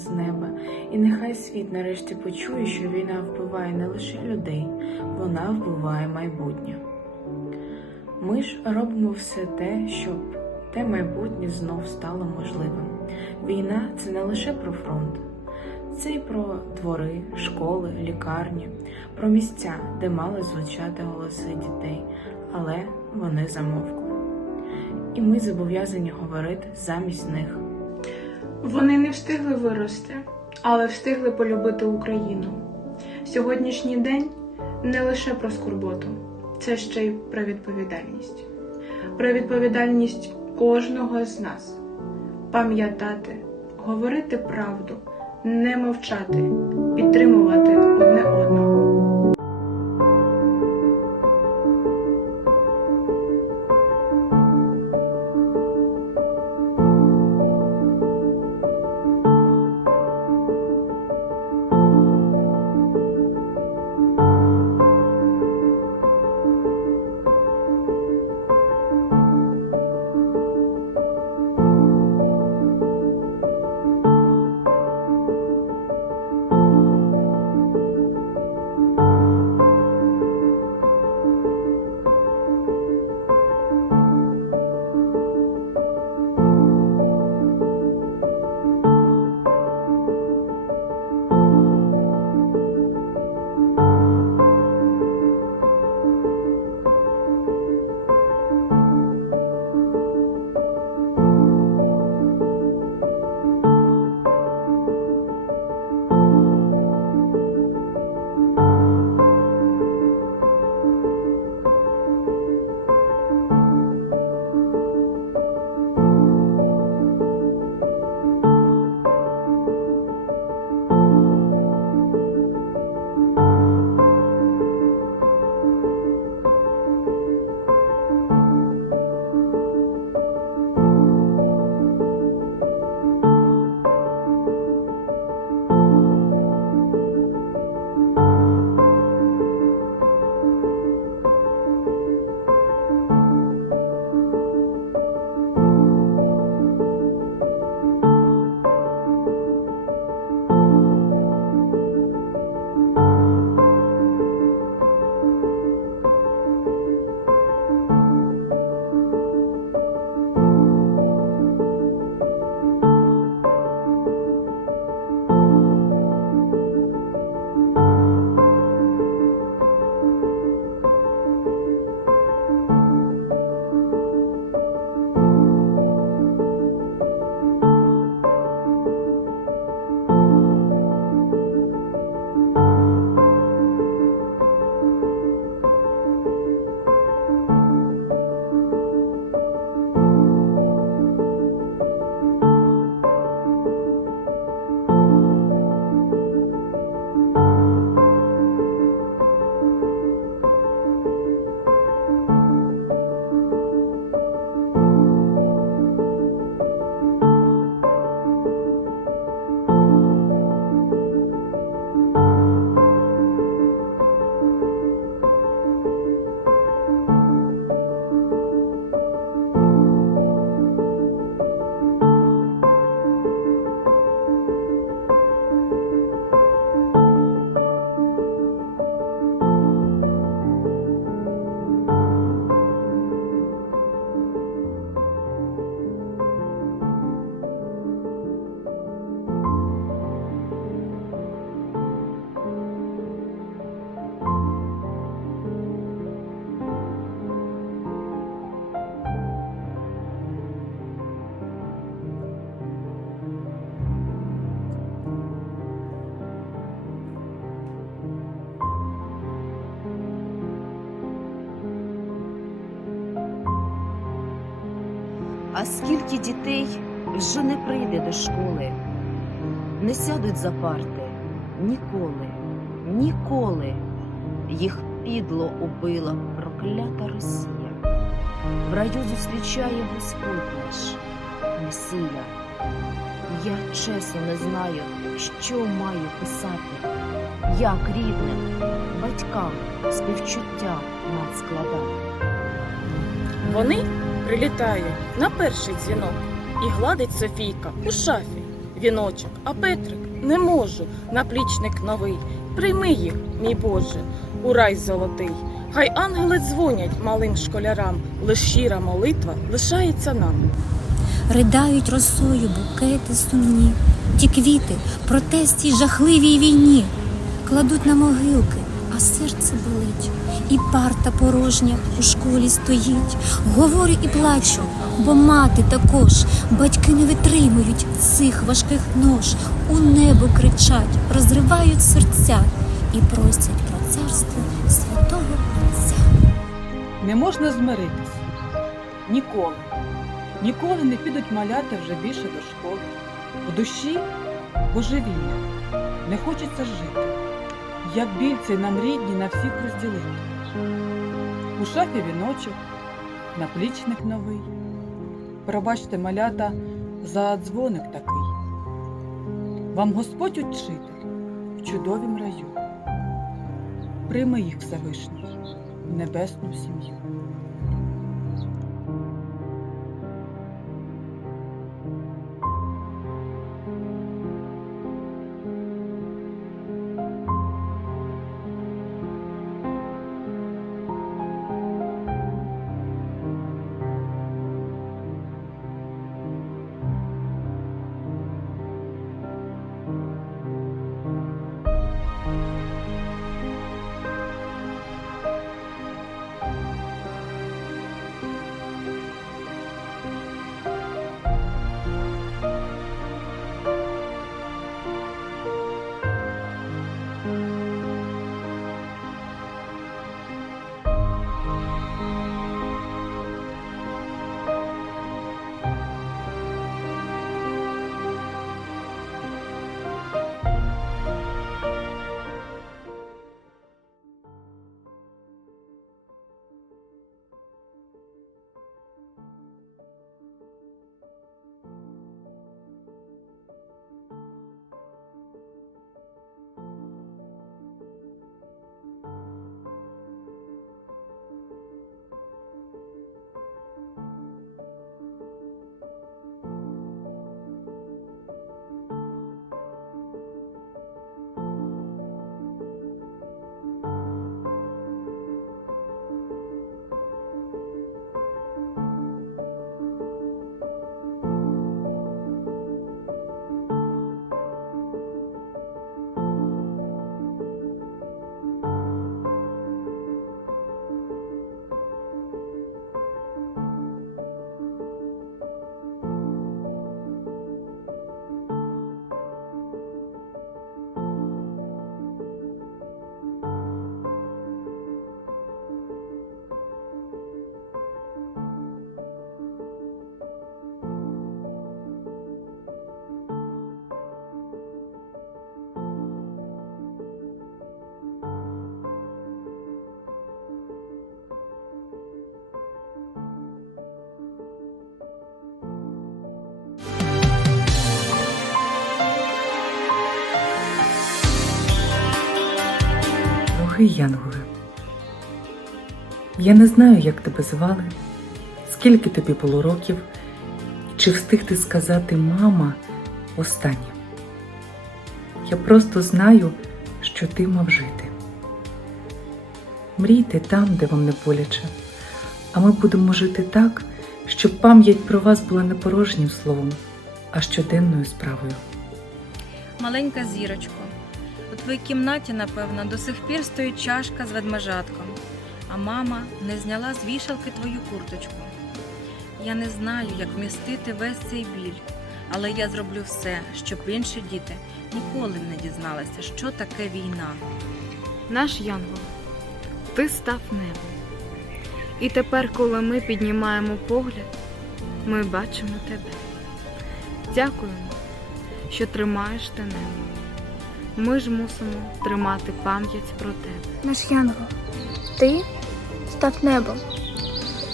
з неба, і нехай світ нарешті почує, що війна вбиває не лише людей, вона вбиває майбутнє. Ми ж робимо все те, щоб те майбутнє знов стало можливим. Війна це не лише про фронт, це й про двори, школи, лікарні, про місця, де мали звучати голоси дітей, але вони замовкли. І ми зобов'язані говорити замість них. Вони не встигли вирости, але встигли полюбити Україну. Сьогоднішній день не лише про скорботу, це ще й про відповідальність. Про відповідальність кожного з нас. Пам'ятати, говорити правду, не мовчати, підтримувати А скільки дітей вже не прийде до школи, не сядуть за парти ніколи, ніколи. Їх підло убила проклята Росія. В раю зустрічає Господь наш, Месія. Я чесно не знаю, що маю писати, як рідним батькам співчуття надскладати. Вони прилітають на перший дзвінок, І гладить Софійка у шафі віночок, а Петрик не можу, наплічник новий. Прийми їх, мій Боже, у рай золотий. Хай ангели дзвонять малим школярам, лиш щира молитва лишається нам. Ридають росою букети сумні, ті квіти протестій жахливій війні, кладуть на могилки, а серце болить, і парта порожня у школі стоїть. Говорю і плачу, бо мати також, батьки не витримують цих важких нож, у небо кричать, розривають серця і просять про царство святого Отця. Не можна змиритись. Ніколи. Ніколи не підуть маляти вже більше до школи. В душі божевілля. Не хочеться жити. Як біль нам рідні на всіх розділити. У шафі віночок, наплічник новий. Пробачте, малята, за дзвоник такий. Вам Господь учитель в чудовім раю. Прийми їх Всевишній в небесну сім'ю. Дорогий Янголе, я не знаю, як тебе звали, скільки тобі було років, і чи встиг ти сказати мама останнє. Я просто знаю, що ти мав жити. Мрійте там, де вам не боляче, а ми будемо жити так, щоб пам'ять про вас була не порожнім словом, а щоденною справою. Маленька зірочко, твоїй кімнаті, напевно, до сих пір стоїть чашка з ведмежатком, а мама не зняла з вішалки твою курточку. Я не знаю, як вмістити весь цей біль, але я зроблю все, щоб інші діти ніколи не дізналися, що таке війна. Наш Янгол, ти став небом. І тепер, коли ми піднімаємо погляд, ми бачимо тебе. Дякуємо, що тримаєш те небо. Ми ж мусимо тримати пам'ять про тебе. Наш Янгол, ти став небом.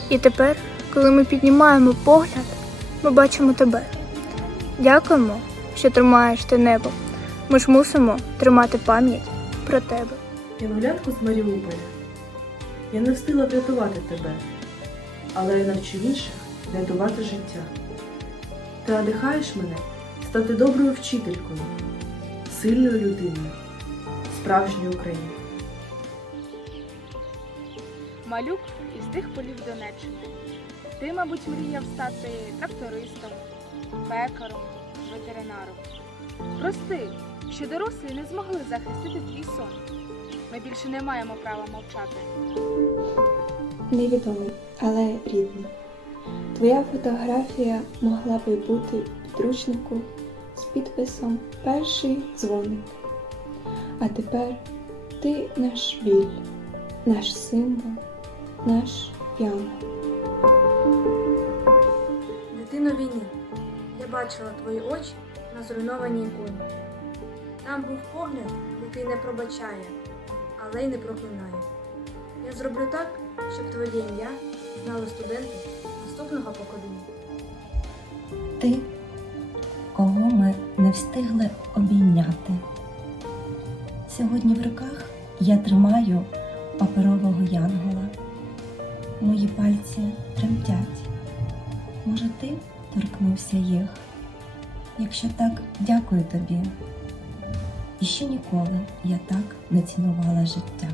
І тепер, коли ми піднімаємо погляд, ми бачимо тебе. Дякуємо, що тримаєш те небо. Ми ж мусимо тримати пам'ять про тебе. Янголятку з Маріуполя. Я не встигла врятувати тебе, але я навчу інших рятувати життя. Ти надихаєш мене стати доброю вчителькою, сильною людиною, справжньою Україною. Малюк із тих полів Донеччини. Ти, мабуть, мріяв стати трактористом, пекаром, ветеринаром. Прости, що дорослі не змогли захистити твій сон. Ми більше не маємо права мовчати. Невідомий, але рідний. Твоя фотографія могла би бути в підручнику з підписом Перший дзвоник. А тепер ти наш біль, наш символ, наш янгол. Дитино війни, я бачила твої очі на зруйнованій іконі. Там був погляд, який не пробачає, але й не проклинає. Я зроблю так, щоб твоє ім'я знали студенти наступного покоління. Ти, встигли обійняти. Сьогодні в руках я тримаю паперового янгола. Мої пальці тремтять. Може, ти торкнувся їх? Якщо так, дякую тобі. І ще ніколи я так не цінувала життя.